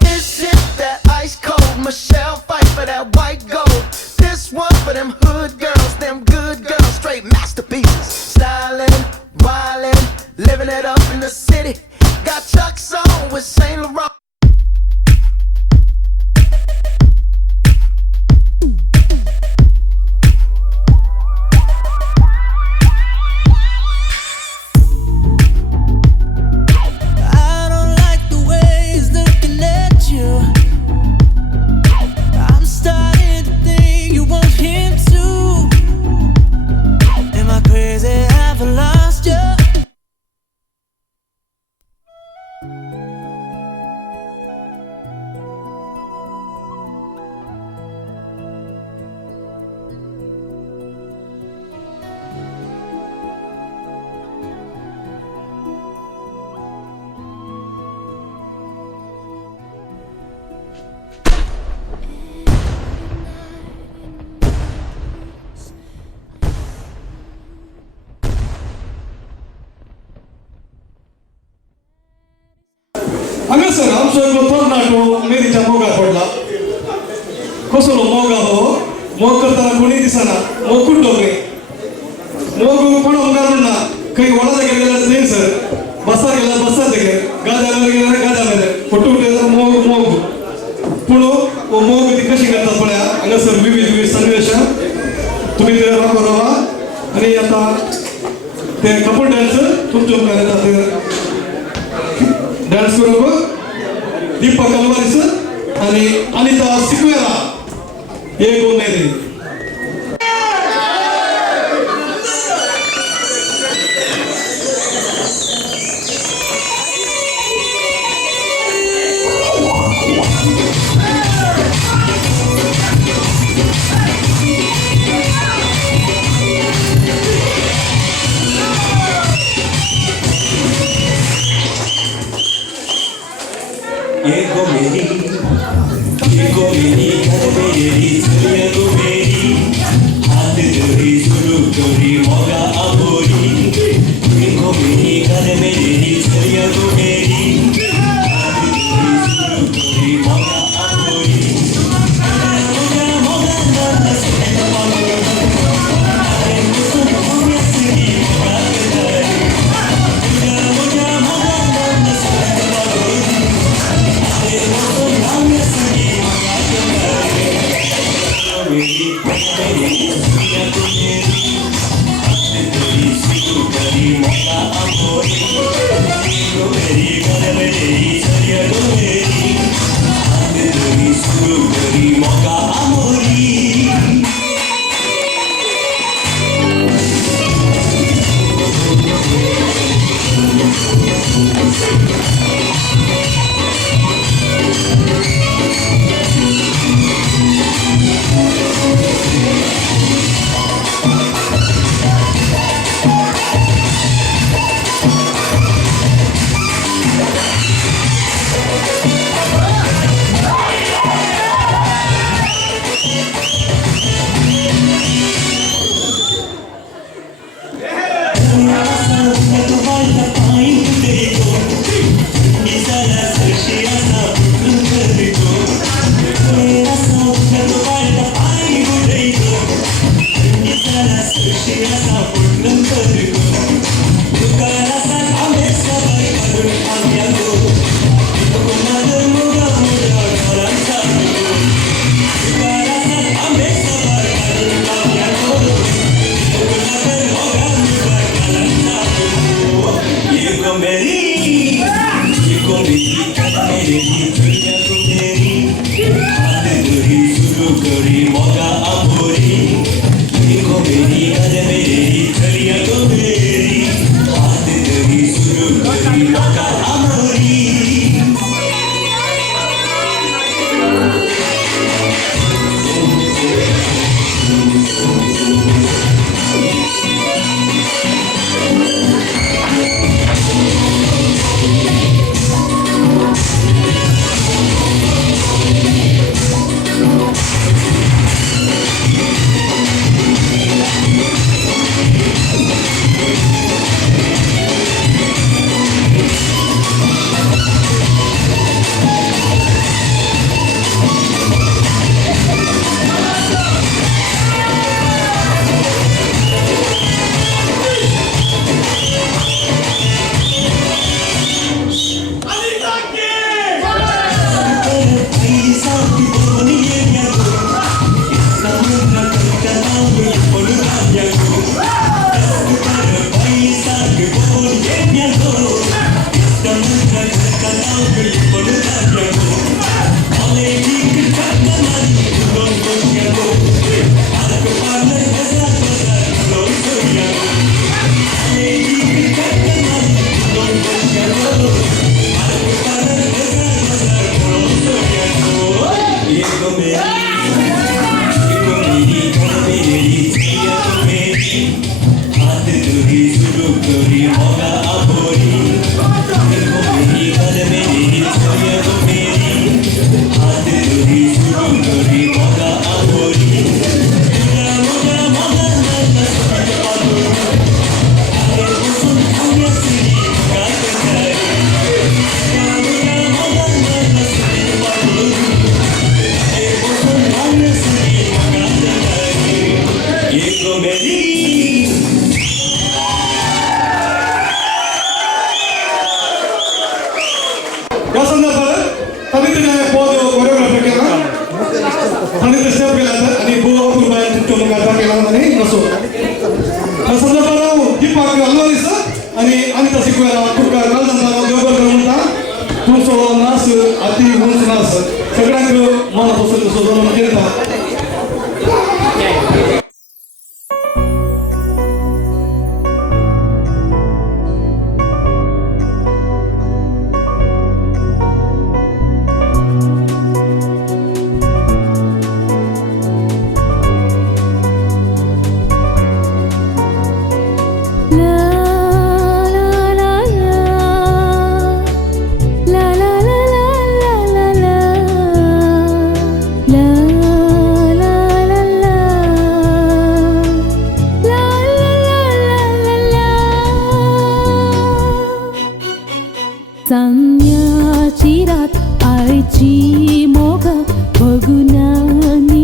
This is that ice cold Michelle fight for that white gold. This one for them hood girls, them good girls, straight masterpieces. Stylin', wildin', living it up in the city. Got Chuck's on with Saint Laurent. हांगा sir आमचो एक तरणाटो मेरीच्या मोगार पडला कसलो मोग हो मोग करताना कोणी दिसना मोग कुठलो मोग कोण मोगार म्हणना काही वळा गेल्यार नाही सर बसा गेल्यार बसा तेगे गाद्यावर गेल्यार गाद्या मेले फोटो उठल्यार मोग मोग पूण वो मोग ती कशी करतात पळया हांगा सर विविध सन्निवेश तुम्ही ते रावा आणि आता ते कपल डान्स तुमच्या मुखार येता डान्स करूंक दीपक अलवारीस आणि अनिता सिक्वेरा हे गोमेरी या संदर्भात समितीने पोहोच कोरिओग्राफी केला समिती स्टेप केला आणि बुवा कुर्बान तुमच्या मुखात केला आणि नसो या संदर्भात ही पाक अल्लाह दिसत आणि अनिता शिकवायला खूप काय काल जाणार देवबर म्हणता तुमचो नास अति उंच नास सगळ्यांक मनापासून सोडून केला चांदण्याची रात आळची मोग बघून